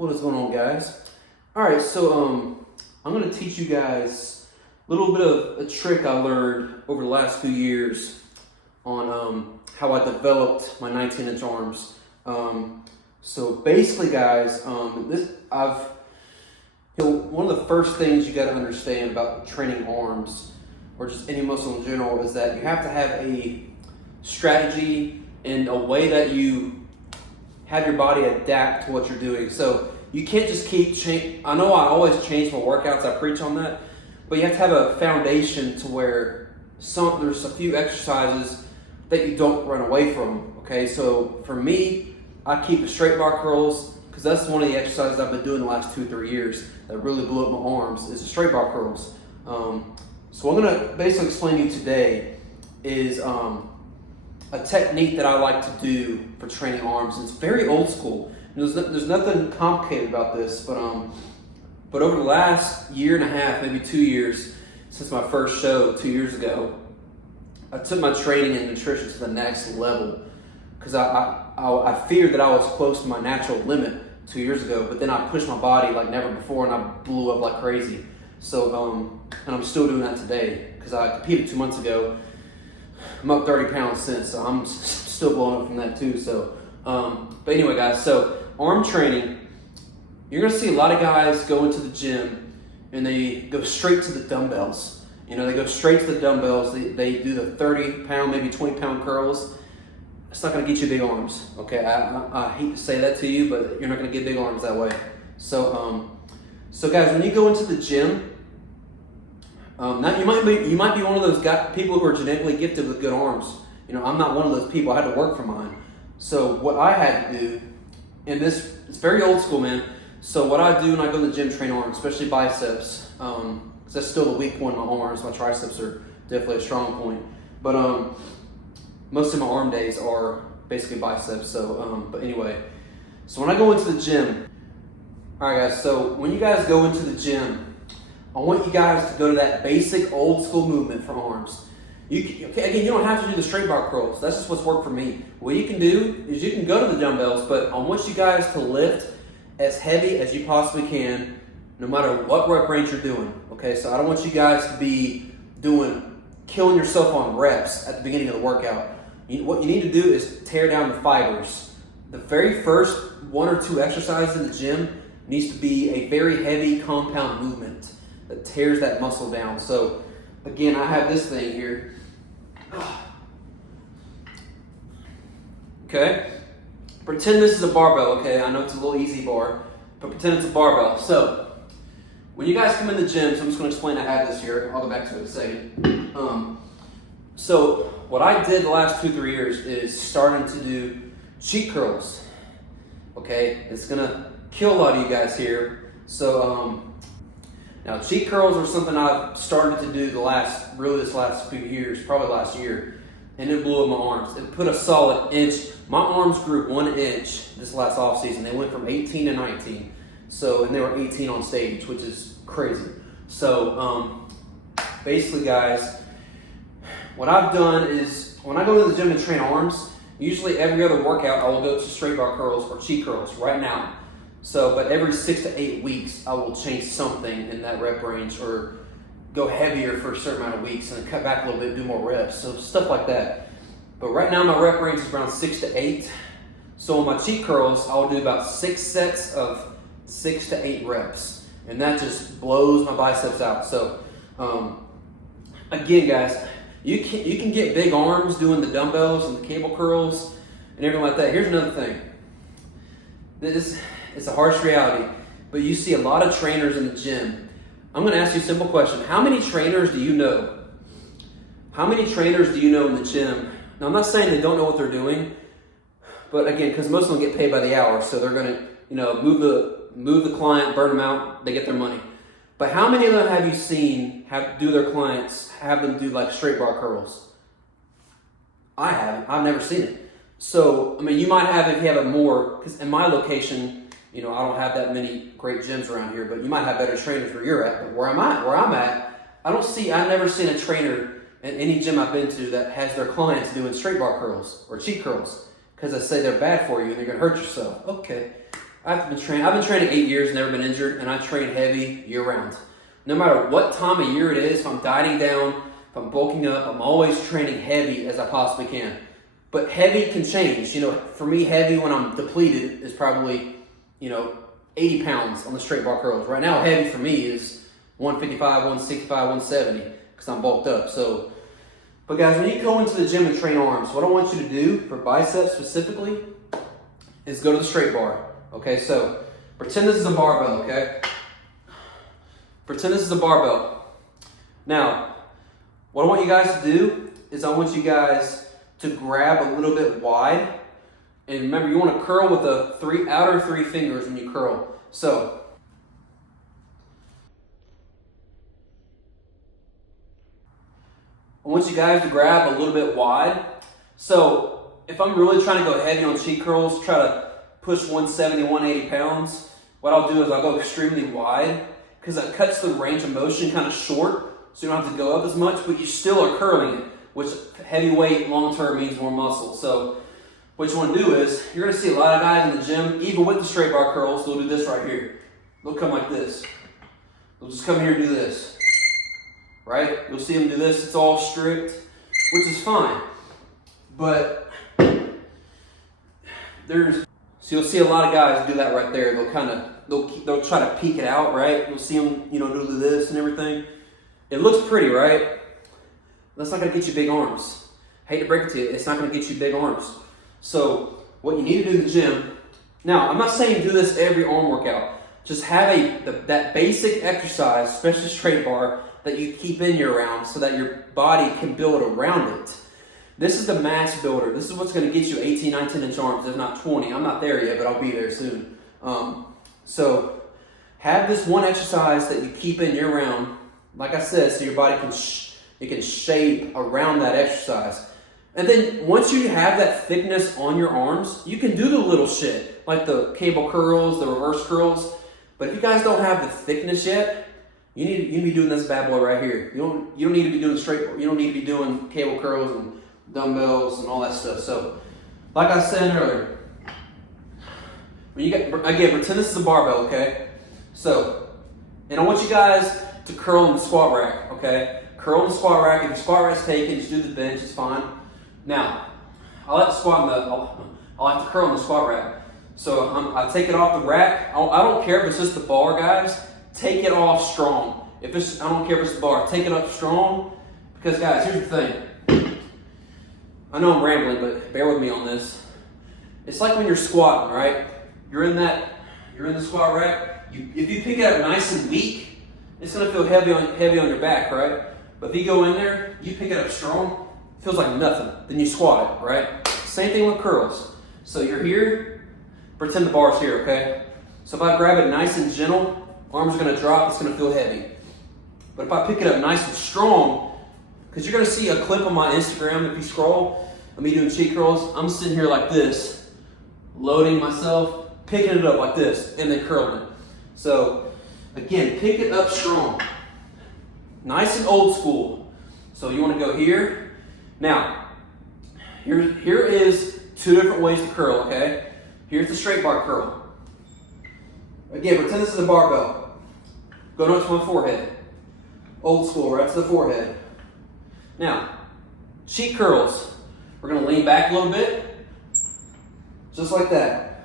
What is going on, guys? All right, so I'm gonna teach you guys a little bit of a trick I learned over the last few years on how I developed my 19-inch arms. So basically, guys, one of the first things you got to understand about training arms, or just any muscle in general, is that you have to have a strategy and a way that you have your body adapt to what you're doing. So you can't just keep I know I always change my workouts, I preach on that, but you have to have a foundation to where there's a few exercises that you don't run away from. Okay, so for me, I keep the straight bar curls because that's one of the exercises I've been doing the last 2-3 years that really blew up my arms is the straight bar curls. So what I'm gonna basically explain to you today is a technique that I like to do for training arms. It's very old school. There's nothing complicated about this, but over the last year and a half, maybe 2 years, since my first show 2 years ago, I took my training and nutrition to the next level because I feared that I was close to my natural limit 2 years ago, but then I pushed my body like never before and I blew up like crazy. So, and I'm still doing that today because I competed 2 months ago. I'm up 30 pounds since, so I'm still blowing up from that too. So, but anyway, guys, so arm training, you're gonna see a lot of guys go into the gym and they go straight to the dumbbells. You know, they go straight to the dumbbells. They do the 30-pound, maybe 20-pound curls. It's not gonna get you big arms, okay? I hate to say that to you, but you're not gonna get big arms that way. So, so guys, when you go into the gym, now you might be one of those people who are genetically gifted with good arms. You know, I'm not one of those people. I had to work for mine. So what I had to do, and it's very old school, man. So what I do when I go to the gym, train arms, especially biceps, because that's still the weak point in my arms. My triceps are definitely a strong point. But most of my arm days are basically biceps. So, but anyway, so when I go into the gym, all right, guys. So when you guys go into the gym, I want you guys to go to that basic old school movement for arms. Again, you don't have to do the straight bar curls. That's just what's worked for me. What you can do is you can go to the dumbbells, but I want you guys to lift as heavy as you possibly can, no matter what rep range you're doing. Okay, so I don't want you guys to be killing yourself on reps at the beginning of the workout. What you need to do is tear down the fibers. The very first 1 or 2 exercises in the gym needs to be a very heavy compound movement that tears that muscle down. So again, I have this thing here. Okay, pretend this is a barbell. Okay, I know it's a little easy bar, but pretend it's a barbell. So when you guys come in the gym, so I'm just going to explain. I have this here. I'll go back to it in a second. So what I did the last 2-3 years is starting to do cheek curls. Okay, it's gonna kill a lot of you guys here. So now cheek curls are something I've started to do this last few years, probably last year, and it blew up my arms. It put a solid inch. My arms grew 1 inch this last off season. They went from 18 to 19. So, and they were 18 on stage, which is crazy. So, basically, guys, what I've done is when I go to the gym and train arms, usually every other workout I will go to straight bar curls or cheek curls right now. So, but every 6 to 8 weeks, I will change something in that rep range or go heavier for a certain amount of weeks and then cut back a little bit, do more reps. So stuff like that. But right now my rep range is around 6 to 8. So on my cheek curls, I will do about 6 sets of 6 to 8 reps. And that just blows my biceps out. So again, guys, you can get big arms doing the dumbbells and the cable curls and everything like that. Here's another thing. It's a harsh reality, but you see a lot of trainers in the gym. I'm going to ask you a simple question. How many trainers do you know? How many trainers do you know in the gym? Now, I'm not saying they don't know what they're doing, but again, because most of them get paid by the hour, so they're going to, move the client, burn them out, they get their money. But how many of them have you seen do their clients have them do like straight bar curls? I haven't. I've never seen it. So, I mean, you might have if you have it more, because in my location, I don't have that many great gyms around here, but you might have better trainers where you're at. But where I'm at, I've never seen a trainer in any gym I've been to that has their clients doing straight bar curls or cheek curls because they say they're bad for you and you're going to hurt yourself. Okay. I've been training 8 years, never been injured, and I train heavy year round. No matter what time of year it is, if I'm dieting down, if I'm bulking up, I'm always training heavy as I possibly can. But heavy can change. You know, for me, heavy when I'm depleted is probably, 80 pounds on the straight bar curls. Right now, heavy for me is 155, 165, 170 because I'm bulked up. So, but guys, when you go into the gym and train arms, what I want you to do for biceps specifically is go to the straight bar. Okay, so pretend this is a barbell, okay? Pretend this is a barbell. Now, what I want you guys to do is I want you guys to grab a little bit wide. And remember, you want to curl with the outer three fingers when you curl. So, I want you guys to grab a little bit wide. So, if I'm really trying to go heavy on cheek curls, try to push 170, 180 pounds, what I'll do is I'll go extremely wide because that cuts the range of motion kind of short, so you don't have to go up as much, but you still are curling it, which heavy weight long-term means more muscle. So what you want to do is, you're going to see a lot of guys in the gym, even with the straight bar curls, they'll do this right here. They'll come like this. They'll just come here and do this, right? You'll see them do this. It's all strict, which is fine. But so you'll see a lot of guys do that right there. They'll try to peek it out, right? You'll see them, do this and everything. It looks pretty, right? That's not going to get you big arms. Hate to break it to you, it's not going to get you big arms. So what you need to do in the gym, now I'm not saying do this every arm workout. Just have that basic exercise, especially straight bar, that you keep in year round so that your body can build around it. This is the mass builder. This is what's going to get you 18, 19 inch arms, if not 20. I'm not there yet, but I'll be there soon. So have this one exercise that you keep in year round, like I said, so your body can shape around that exercise. And then once you have that thickness on your arms, you can do the little shit, like the cable curls, the reverse curls. But if you guys don't have the thickness yet, you need to be doing this bad boy right here. You don't need to be doing you don't need to be doing cable curls and dumbbells and all that stuff. So, like I said earlier, again, pretend this is a barbell, okay? So, and I want you guys to curl in the squat rack, okay? Curl in the squat rack. If your squat rack's taken, just do the bench, it's fine. Now, I like to curl in the squat rack. So I take it off the rack. I don't care if it's just the bar, guys. Take it off strong. I don't care if it's the bar. Take it up strong. Because, guys, here's the thing. I know I'm rambling, but bear with me on this. It's like when you're squatting, right? You're in the squat rack. If you pick it up nice and weak, it's gonna feel heavy on your back, right? But if you go in there, you pick it up strong, it feels like nothing. Then you squat it, right? Same thing with curls. So you're here, pretend the bar's here, okay? So if I grab it nice and gentle, arms are gonna drop, it's gonna feel heavy. But if I pick it up nice and strong, because you're gonna see a clip on my Instagram if you scroll of me doing cheek curls, I'm sitting here like this, loading myself, picking it up like this, and then curling it. So again, pick it up strong. Nice and old school. So you want to go here. Now, here is two different ways to curl, okay? Here's the straight bar curl. Again, pretend this is a barbell. Go up to my forehead. Old school, right to the forehead. Now, cheek curls. We're going to lean back a little bit. Just like that.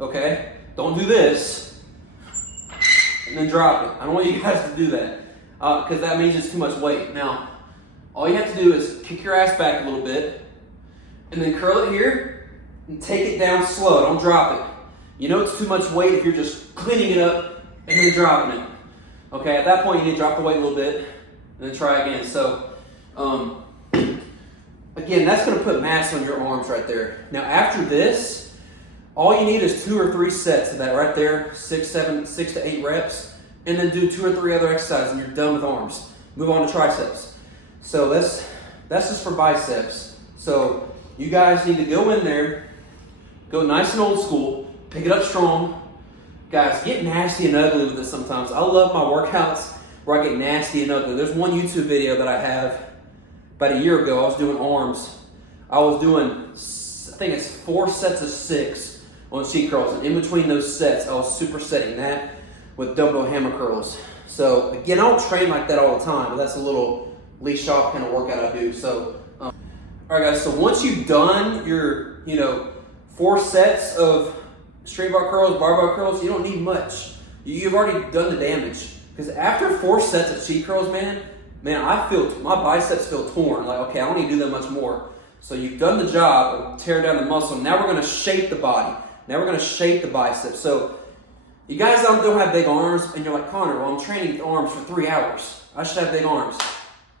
Okay? Don't do this. And then drop it. I don't want you guys to do that. Because that means it's too much weight. Now, all you have to do is kick your ass back a little bit, and then curl it here, and take it down slow. Don't drop it. You know it's too much weight if you're just cleaning it up and then dropping it. Okay, at that point you need to drop the weight a little bit, and then try again. So, again, that's going to put mass on your arms right there. Now, after this, all you need is 2 or 3 sets of that right there, 6 to 8 reps. And then do 2 or 3 other exercises and you're done with arms. Move on to triceps. So that's just for biceps. So you guys need to go in there, go nice and old school, pick it up strong. Guys, get nasty and ugly with this sometimes. I love my workouts where I get nasty and ugly. There's one YouTube video that I have about a year ago. I was doing arms. I was doing, I think it's 4 sets of 6 on cheat curls. And in between those sets, I was supersetting that with dumbbell hammer curls. So again, I don't train like that all the time, but that's a little leash off kind of workout I do. So, all right guys, so once you've done your, 4 sets of straight bar curls, barbell curls, you don't need much. You've already done the damage. Because after 4 sets of cheat curls, man, I feel, my biceps feel torn. Like, okay, I don't need to do that much more. So you've done the job of tearing down the muscle. Now we're gonna shape the body. Now we're gonna shape the biceps. So you guys don't have big arms, and you're like, Connor, well, I'm training arms for 3 hours. I should have big arms.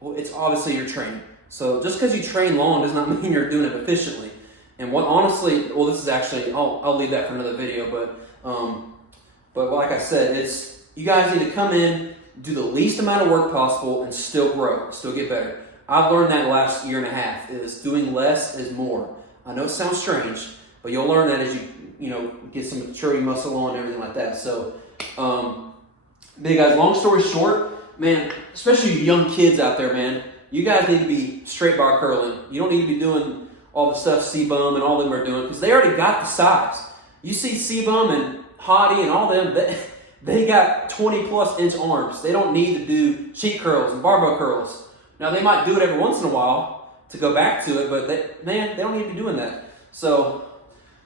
Well, it's obviously your training. So just because you train long does not mean you're doing it efficiently. And what honestly, well, this is actually, I'll leave that for another video, but like I said, it's, you guys need to come in, do the least amount of work possible, and still grow, still get better. I've learned that last year and a half, is doing less is more. I know it sounds strange, but you'll learn that as you get some maturity muscle on and everything like that. So, but guys, long story short, man, especially you young kids out there, man, you guys need to be straight bar curling. You don't need to be doing all the stuff C-Bum and all them are doing, because they already got the size. You see C-Bum and Hottie and all them, they got 20+ inch arms. They don't need to do cheat curls and barbell curls. Now they might do it every once in a while to go back to it, but they don't need to be doing that. So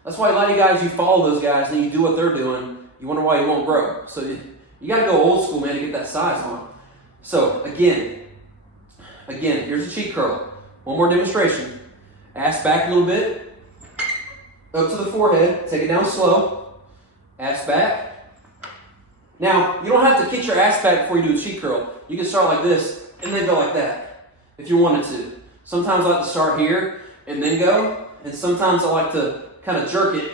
that's why a lot of you guys, you follow those guys and you do what they're doing. You wonder why you won't grow. So you got to go old school, man, to get that size on. So again, here's a cheat curl. One more demonstration. Ass back a little bit, up to the forehead. Take it down slow. Ass back. Now you don't have to get your ass back before you do a cheat curl. You can start like this and then go like that if you wanted to. Sometimes I like to start here and then go, and sometimes I like to kind of jerk it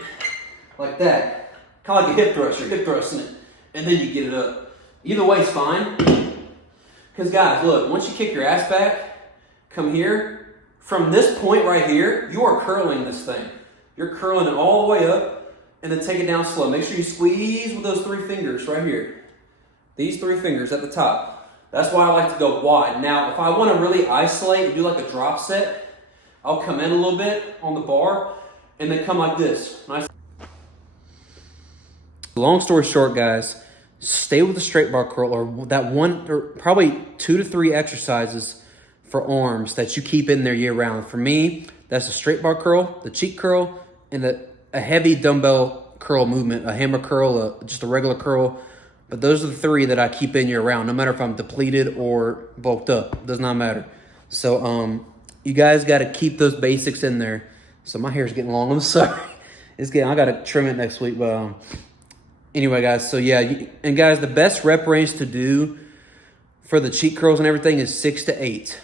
like that. Kind of like a hip thrust, you're hip thrusting it, and then you get it up. Either way is fine. Because guys, look, once you kick your ass back, come here. From this point right here, you are curling this thing. You're curling it all the way up, and then take it down slow. Make sure you squeeze with those 3 fingers right here. These 3 fingers at the top. That's why I like to go wide. Now, if I want to really isolate and do like a drop set, I'll come in a little bit on the bar, and then come like this. Nice. Long story short, guys, stay with the straight bar curl, or that one, or probably 2 to 3 exercises for arms that you keep in there year round. For me, that's the straight bar curl, the cheat curl, and a heavy dumbbell curl movement, a hammer curl, just a regular curl. But those are the 3 that I keep in year round, no matter if I'm depleted or bulked up. Does not matter. So you guys got to keep those basics in there. So my hair's getting long. I'm sorry. I got to trim it next week. But anyway, guys. So yeah, and guys, the best rep range to do for the cheat curls and everything is 6 to 8.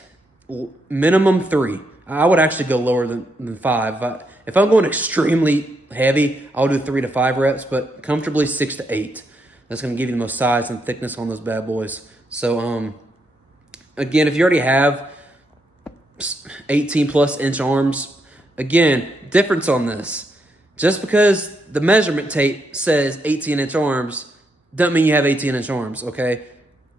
Minimum 3. I would actually go lower than 5. If I'm going extremely heavy, I'll do 3 to 5 reps, but comfortably 6 to 8. That's going to give you the most size and thickness on those bad boys. So, again, if you already have 18+ inch arms, again, difference on this. Just because the measurement tape says 18-inch arms doesn't mean you have 18-inch arms, okay?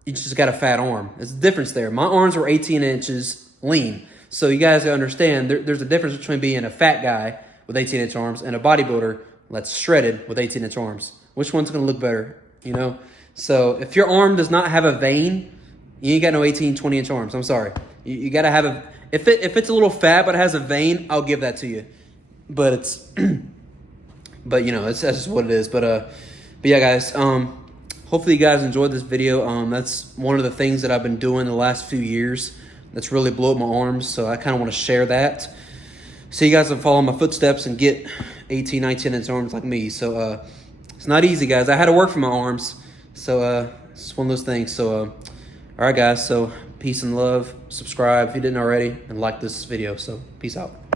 You just got a fat arm. There's a difference there. My arms were 18 inches lean. So you guys understand there's a difference between being a fat guy with 18-inch arms and a bodybuilder that's shredded with 18-inch arms. Which one's going to look better, So if your arm does not have a vein, you ain't got no 18, 20-inch arms. I'm sorry. You got to have a... If it's a little fat but it has a vein, I'll give that to you. But it's... but, that's just what it is. But yeah, guys... hopefully you guys enjoyed this video. That's one of the things that I've been doing the last few years that's really blew up my arms. So I kind of want to share that. So you guys can follow my footsteps and get 18, 19-inch arms like me. So it's not easy, guys. I had to work for my arms. So it's one of those things. So all right, guys. So peace and love. Subscribe if you didn't already. And like this video. So peace out.